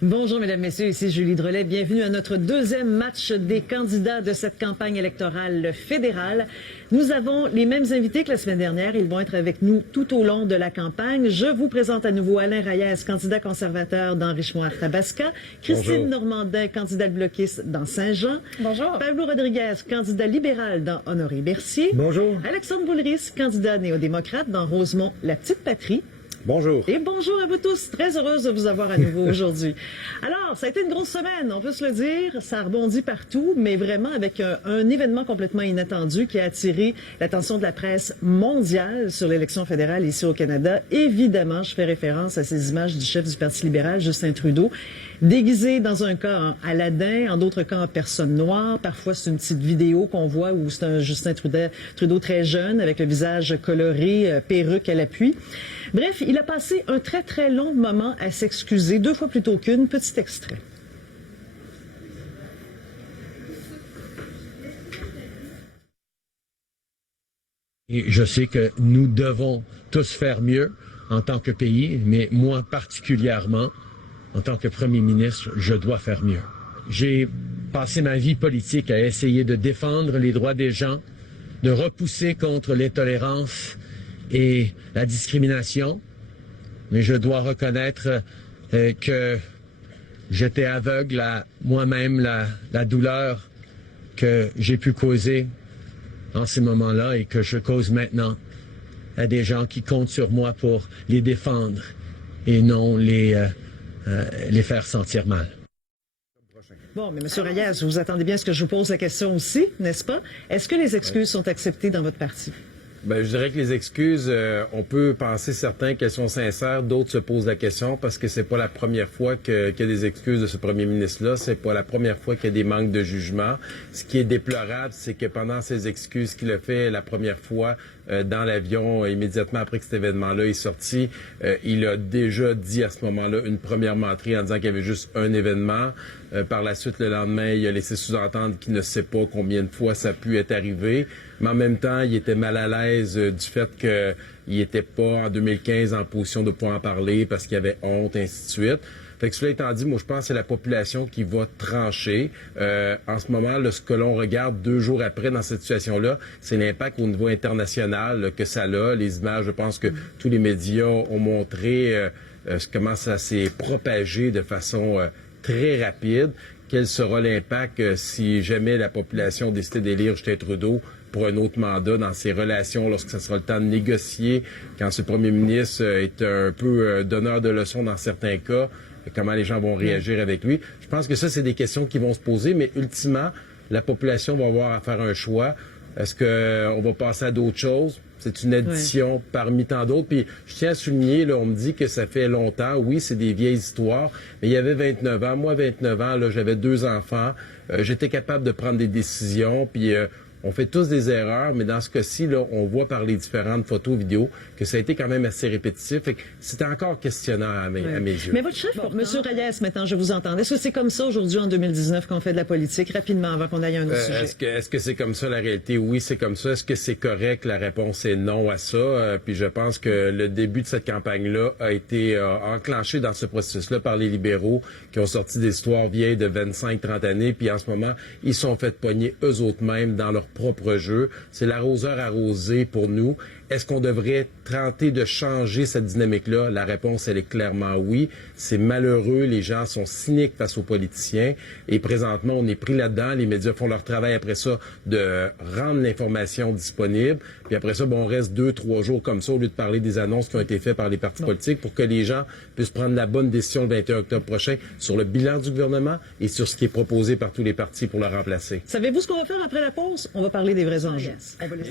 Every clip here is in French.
Bonjour, mesdames, messieurs, ici Julie Drolet. Bienvenue à notre deuxième match des candidats de cette campagne électorale fédérale. Nous avons les mêmes invités que la semaine dernière. Ils vont être avec nous tout au long de la campagne. Je vous présente à nouveau Alain Reyes, candidat conservateur dans Richemont-Arthabasca. Christine Normandin, candidate bloquiste dans Saint-Jean. Bonjour. Pablo Rodriguez, candidat libéral dans Honoré-Bercier. Bonjour. Alexandre Boulris, candidat néo-démocrate dans Rosemont-la-Petite-Patrie. Bonjour. Et bonjour à vous tous. Très heureuse de vous avoir à nouveau aujourd'hui. Alors, ça a été une grosse semaine, on peut se le dire. Ça rebondit partout, mais vraiment avec un événement complètement inattendu qui a attiré l'attention de la presse mondiale sur l'élection fédérale ici au Canada. Évidemment, je fais référence à ces images du chef du Parti libéral, Justin Trudeau, déguisé dans un cas en Aladdin, en d'autres cas en personne noire. Parfois, c'est une petite vidéo qu'on voit où c'est un Justin Trudeau très jeune, avec le visage coloré, perruque à l'appui. Bref, il a passé un très, très long moment à s'excuser, 2 fois plutôt qu'une. Petit extrait. Et je sais que nous devons tous faire mieux en tant que pays, mais moi particulièrement, en tant que premier ministre, je dois faire mieux. J'ai passé ma vie politique à essayer de défendre les droits des gens, de repousser contre l'intolérance et la discrimination, mais je dois reconnaître que j'étais aveugle à moi-même la douleur que j'ai pu causer en ces moments-là et que je cause maintenant à des gens qui comptent sur moi pour les défendre et non les faire sentir mal. Bon, mais M. Reyes, vous attendez bien à ce que je vous pose la question aussi, n'est-ce pas? Est-ce que les excuses sont acceptées dans votre parti? Ben, je dirais que les excuses, on peut penser certains qu'elles sont sincères, d'autres se posent la question parce que c'est pas la première fois qu'il y a des excuses de ce premier ministre-là, c'est pas la première fois qu'il y a des manques de jugement. Ce qui est déplorable, c'est que pendant ces excuses qu'il a fait la première fois dans l'avion, immédiatement après que cet événement-là est sorti, il a déjà dit à ce moment-là une première menterie en disant qu'il y avait juste un événement. Par la suite, le lendemain, il a laissé sous-entendre qu'il ne sait pas combien de fois ça a pu être arrivé. Mais en même temps, il était mal à l'aise du fait qu'il n'était pas en 2015 en position de pouvoir en parler parce qu'il avait honte, ainsi de suite. Fait que cela étant dit, moi je pense que c'est la population qui va trancher. En ce moment, là, ce que l'on regarde 2 jours après dans cette situation-là, c'est l'impact au niveau international que ça a. Les images, je pense que tous les médias ont montré comment ça s'est propagé de façon très rapide. Quel sera l'impact si jamais la population décide d'élire Justin Trudeau pour un autre mandat dans ses relations lorsque ça sera le temps de négocier, quand ce premier ministre est un peu donneur de leçons dans certains cas, comment les gens vont réagir avec lui. Je pense que ça, c'est des questions qui vont se poser, mais ultimement, la population va avoir à faire un choix. Est-ce qu'on va passer à d'autres choses? C'est une addition parmi tant d'autres. Puis je tiens à souligner, là, on me dit que ça fait longtemps. Oui, c'est des vieilles histoires, mais il y avait 29 ans. Moi, 29 ans, là, j'avais 2 enfants. J'étais capable de prendre des décisions, puis on fait tous des erreurs, mais dans ce cas-ci, là, on voit par les différentes photos, vidéos, que ça a été quand même assez répétitif. Fait que c'était encore questionnant à mes yeux. Mais votre chef, M. Reyes, maintenant, je vous entends. Est-ce que c'est comme ça aujourd'hui, en 2019, qu'on fait de la politique, rapidement, avant qu'on aille à un autre sujet? Est-ce que c'est comme ça la réalité? Oui, c'est comme ça. Est-ce que c'est correct? La réponse est non à ça. Puis je pense que le début de cette campagne-là a été enclenché dans ce processus-là par les libéraux qui ont sorti des histoires vieilles de 25-30 années. Puis en ce moment, ils sont fait pogner eux autres mêmes dans leur propre jeu. C'est l'arroseur arrosé pour nous. Est-ce qu'on devrait tenter de changer cette dynamique-là? La réponse, elle est clairement oui. C'est malheureux. Les gens sont cyniques face aux politiciens. Et présentement, on est pris là-dedans. Les médias font leur travail après ça de rendre l'information disponible. Puis après ça, bon, on reste 2-3 jours comme ça au lieu de parler des annonces qui ont été faites par les partis politiques pour que les gens puissent prendre la bonne décision le 21 octobre prochain sur le bilan du gouvernement et sur ce qui est proposé par tous les partis pour le remplacer. Savez-vous ce qu'on va faire après la pause? On va parler des vrais enjeux.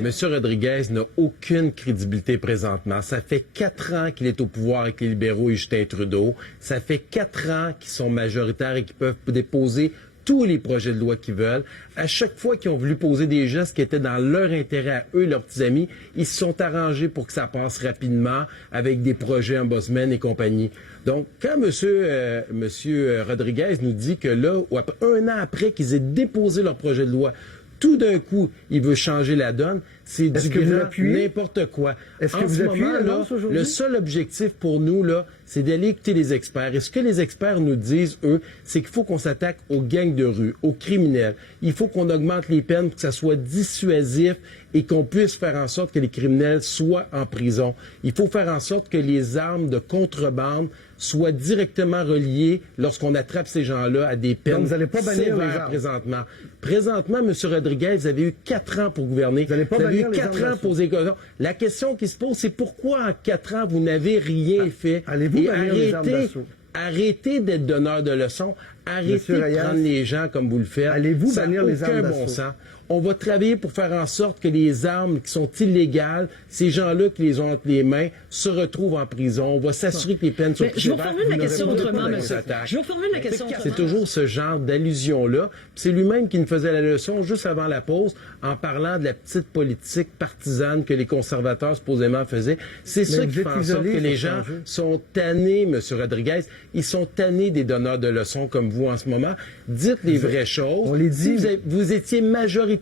Monsieur Rodriguez n'a aucune crédibilité présentement. Ça fait 4 ans qu'il est au pouvoir avec les libéraux et Justin Trudeau. Ça fait 4 ans qu'ils sont majoritaires et qu'ils peuvent déposer tous les projets de loi qu'ils veulent. À chaque fois qu'ils ont voulu poser des gestes qui étaient dans leur intérêt à eux, leurs petits amis, ils se sont arrangés pour que ça passe rapidement avec des projets ombudsman et compagnie. Donc, quand monsieur Rodriguez nous dit que là, 1 an après qu'ils aient déposé leur projet de loi, tout d'un coup, il veut changer la donne, c'est du que vous grand l'appuyez? n'importe quoi. Est-ce que En vous ce appuyez moment, la là, lance aujourd'hui? le seul objectif pour nous, là, c'est d'aller écouter les experts. Et ce que les experts nous disent, eux, c'est qu'il faut qu'on s'attaque aux gangs de rue, aux criminels. Il faut qu'on augmente les peines pour que ça soit dissuasif et qu'on puisse faire en sorte que les criminels soient en prison. Il faut faire en sorte que les armes de contrebande soient directement reliées lorsqu'on attrape ces gens-là à des peines Donc, vous n'allez pas bannir les sévères armes. présentement. Présentement, M. Rodriguez, vous avez eu 4 ans pour gouverner. Vous n'allez pas avez eu bannir les 4 armes ans pour poser questions. La question qui se pose, c'est pourquoi en 4 ans, vous n'avez rien fait? allez-vous Et bannir les armes d'assaut? Arrêtez d'être donneur de leçons. Arrêtez Monsieur de Reyes, prendre les gens comme vous le faites. allez-vous Ça n'a bannir les armes aucun d'assaut? bon sens. On va travailler pour faire en sorte que les armes qui sont illégales, ces gens-là qui les ont entre les mains, se retrouvent en prison. On va s'assurer que les peines sont Mais plus je vous sévères. reformule la Vous question n'aurez pas autrement, de monsieur. attaques. Je vous reformule la question C'est autrement. toujours ce genre d'allusion-là. Puis c'est lui-même qui nous faisait la leçon juste avant la pause en parlant de la petite politique partisane que les conservateurs supposément faisaient. C'est ça vous qui êtes fait en sorte isolé que les sur ce gens enjeu. sont tannés, M. Rodriguez. Ils sont tannés des donneurs de leçons comme vous en ce moment. Dites les vraies choses. on les dit. Si vous étiez majoritaire,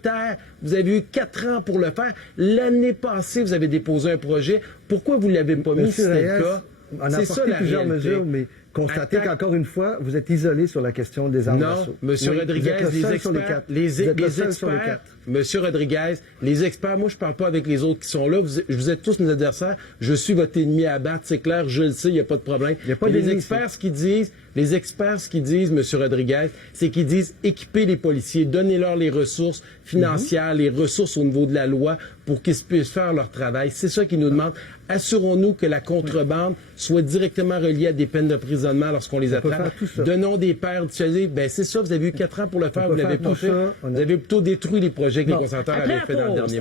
vous avez eu 4 ans pour le faire. L'année passée, vous avez déposé un projet. Pourquoi vous ne l'avez pas mis si Monsieur c'était Reyes, le cas? on a C'est ça apporté la plusieurs réalité. mesures, mais constatez Attaque- qu'encore une fois, vous êtes isolé sur la question des armes Non, d'assaut. M. Oui, Rodriguez, vous êtes le les seul sur experts, quatre. Vous êtes le seul sur les experts, quatre. M. Rodriguez, les experts, moi je parle pas avec les autres qui sont là, vous êtes tous mes adversaires, je suis votre ennemi à battre, c'est clair, je le sais, il n'y a pas de problème. Il y a pas Mais les d'ennemi, experts, ce qu'ils disent, M. Rodriguez, c'est qu'ils disent équiper les policiers, donnez-leur les ressources financières, les ressources au niveau de la loi pour qu'ils puissent faire leur travail. C'est ça qu'ils nous demandent. Assurons-nous que la contrebande soit directement reliée à des peines d'emprisonnement lorsqu'on les peut attrape. faire tout ça. Donnons des paires dissuasives. Ben c'est ça, vous avez eu 4 ans pour le faire, peut vous l'avez faire pas tout fait. ça. Vous avez plutôt détruit les projets que les Bon, conservateurs après avaient la fait dans le pause. dernier